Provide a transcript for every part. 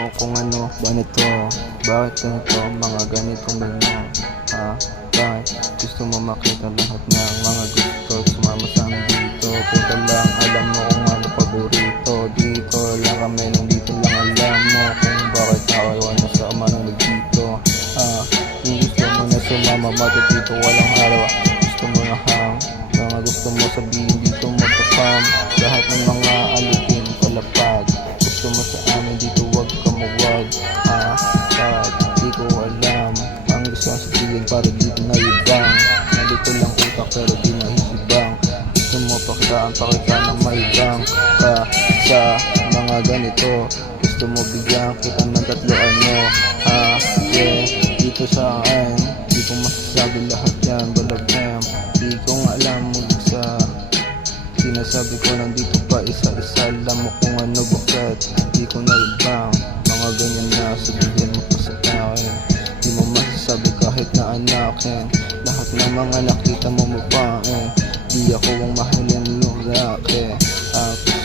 O kung ano ba nito, bakit ganito, mga ganitong ganyan. Bakit gusto mo makita lahat ng mga gusto, sumama sa amin dito. Punta lang, alam mo kung ano paborito. Dito lang kami, nandito lang alam mo kung bakit nakayawan mo sa manunod dito. Yung gusto mo na sumama, bakit dito walang araw. Gusto mo na hang, mga gusto mo sabihin dito magpapam. Lahat ng mga alipin palapag. Gusto mo sa amin dito, wag ka mawag. Di ko alam ang gusto kong sabihin para dito na ibang. Nandito lang utak pero di nahisibang. Gusto mo pakitaan ng maibang ka sa mga ganito. Gusto mo bigyan kita ng tatlo ano. Dito sa akin di ko masasabi lahat yan, balagam. Di ko nga alam sa sinasabi ko, nandito pa isa-isa. Alam mo kung ano bakit di ko na ibang. Mga ganyan na sabihin mo pa sa akin. Di mo masasabi kahit na anakin. Lahat ng mga nakita mo mapain. Di ako ang mahalin lalaki.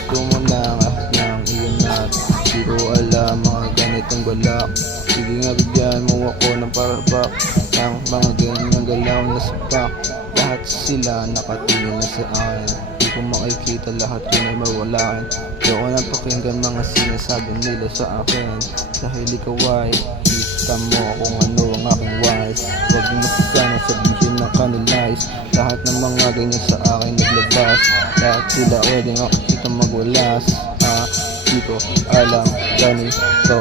Gusto mo lang ng iyon at di ko alam mga ganitong balak. Sige nga bigyan mo ako ng parabak ng mga ganyang galaw na sapak. Lahat sila nakatingin na sa akin. Di ko makikita, lahat yun ay mawalain. Di ko nang pakinggan mga sinasabi nila sa akin. Dahil ikaw ay kita mo kung ano ang aking wise. Huwag mo sana sabihin ng kanilais. Lahat ng mga ganyan sa akin naglabas. Lahat sila pwedeng makikita magwalas. Di ko alam ganito,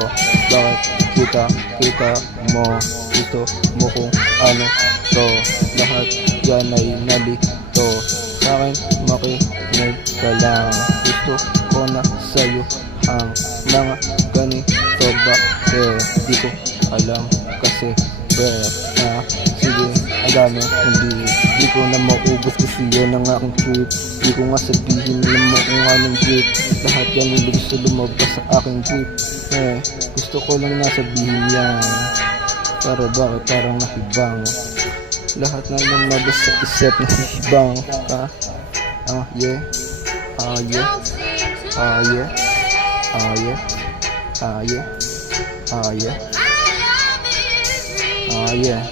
bakit kita mo. Gusto mo kung ano to. Lahat yan ay nalito. Sa'kin makinig ka lang. Gusto ko na sa'yo ang mga ganito ba. Di ko alam kasi sige, ang dami hindi ko na maubos kasi yun ang aking trip. Di ko nga sabihin, alam mo kung anong trip. Lahat yan yung gusto lumabas sa aking trip. Gusto ko lang nasabihin yan. Para bakit parang nakibang. Lahat na lumabas sa isip na nakibang. Yeah. Yeah.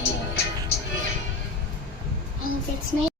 It's me.